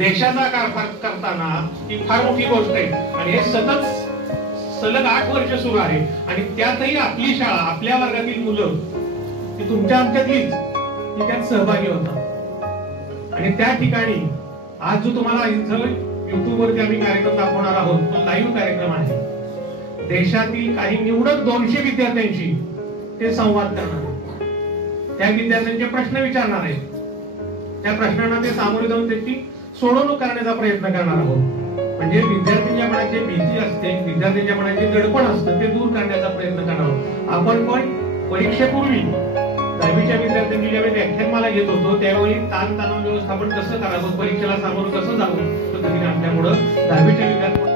देशाचा कारभार करताना ही फार मोठी गोष्ट आहे आणि हे सलग 8 वर्ष सुरू आहे आणि त्यातही आपली शाळा, आपल्या वर्गातील मुलं ती तुमच्या आमच्यातलीच ती त्यात सहभागी होतात आणि त्या ठिकाणी आज जो तुम्हाला इथं YouTube वरती आम्ही कार्यक्रम दाखवणार आहोत तो लाईव्ह कार्यक्रम आहे. देशातील काही निवडक 200 विद्यार्थ्यांशी ते संवाद करणार, त्या विद्यार्थ्यांचे प्रश्न विचारणार आहेत, त्या प्रश्नांना ते सामोरे जाऊन त्याची सोडवणूक करण्याचा प्रयत्न करणार आहोत. म्हणजे विद्यार्थ्यांच्या मनाची भीती असते, विद्यार्थ्यांच्या मनाचे दडपण असतं, ते दूर करण्याचा प्रयत्न करणार आहोत. आपण पण परीक्षेपूर्वी 10वीच्या विद्यार्थ्यांनी ज्यावेळी व्याख्यानमाला घेत होतो त्यावेळी ताण-तणाव व्यवस्थापन कसं करावं, परीक्षेला सामोरं कसं जावं पद्धतीने आपल्यामुळं 10वीच्या विद्यार्थी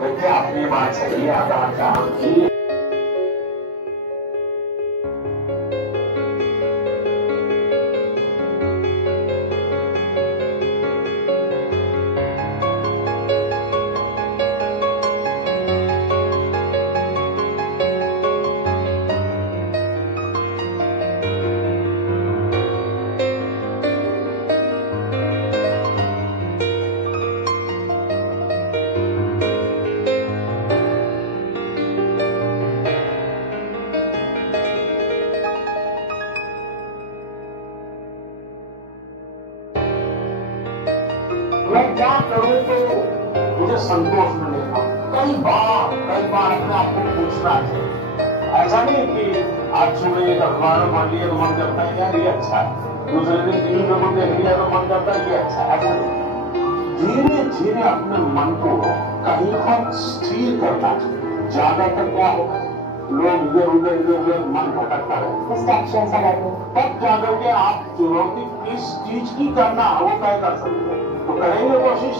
बच्चे अपनी बात सही है आधार मैं क्या करूं तो मुझे संतोष मिलेगा। कई बार अपने आप को पूछना है। ऐसा नहीं कि आज सुबह एक अखबार में पढ़ लिया तो मन करता है यार ये अच्छा है, दूसरे दिन टीवी पे देख लिया तो मन करता है ये अच्छा है। ऐसा नहीं, धीरे धीरे अपने मन को कहीं पर स्थिर करना चाहिए। ज्यादातर क्या होगा, लोग इधर मन भटकता है, तब जाकर के आप चुनौती किस चीज की करना वो तय कर सकते हैं। तो करेंगे कोशिश।